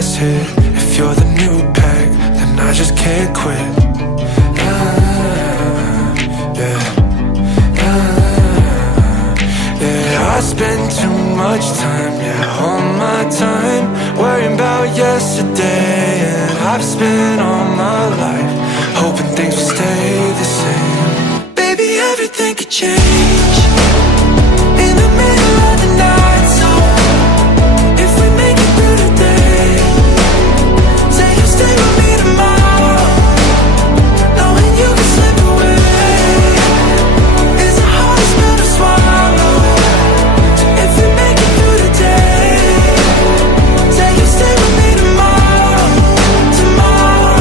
last hit. If you're the new pack, then I just can't quit. Yeah. Yeah, I spend too much time, yeah, all my time worrying about yesterday. And I've spent all my life hoping things will stay the same. Baby, everything could change in the middle of the night. So if we make it through the day, say you'll stay with me tomorrow, knowing you can slip away. It's a hard pill to swallow. So if we make it through the day, say you'll stay with me tomorrow, tomorrow.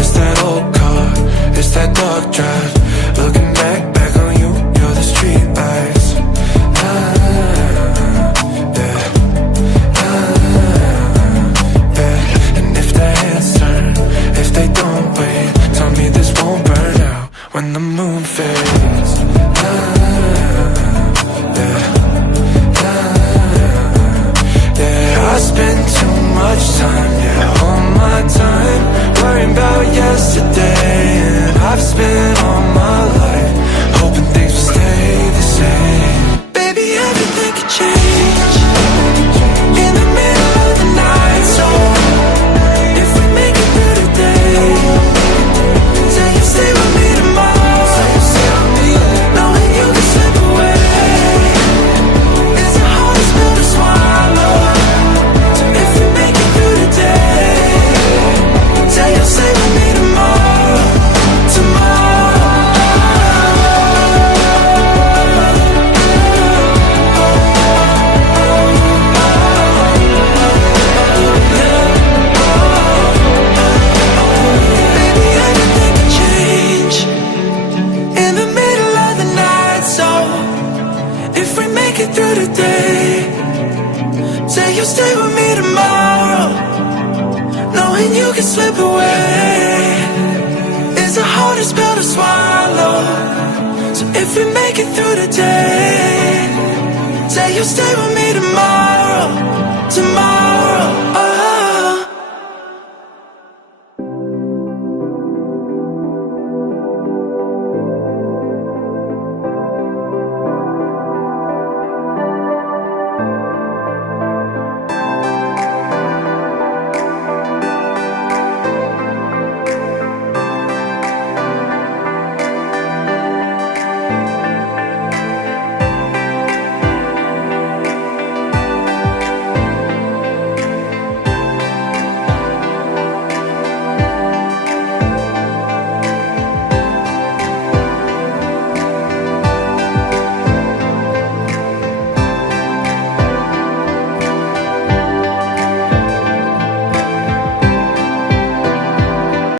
It's that old car, it's that dark drive. Looking back on you, you're the street lights. Yeah. And if the hands turn, if they don't wait, tell me this won't burn out when the moon fades. Yeah, I spend too much time, yeah, all my time worrying about yesterday. And I've spent all my life hoping things will stay the same. Baby, everything could change in the middle of the night. So if we make it through the day, say you stay with me tomorrow, knowing you can slip away. It's the hardest pill to swallow. So if we make it through the day, say you'll stay with me tomorrow, tomorrow. Baby, everything can change in the middle of the night. So if we make it through the day, say you'll stay with me tomorrow, knowing you can slip away. It's the hardest pill to swallow. So if we make it through the day, say you'll stay with me tomorrow, tomorrow.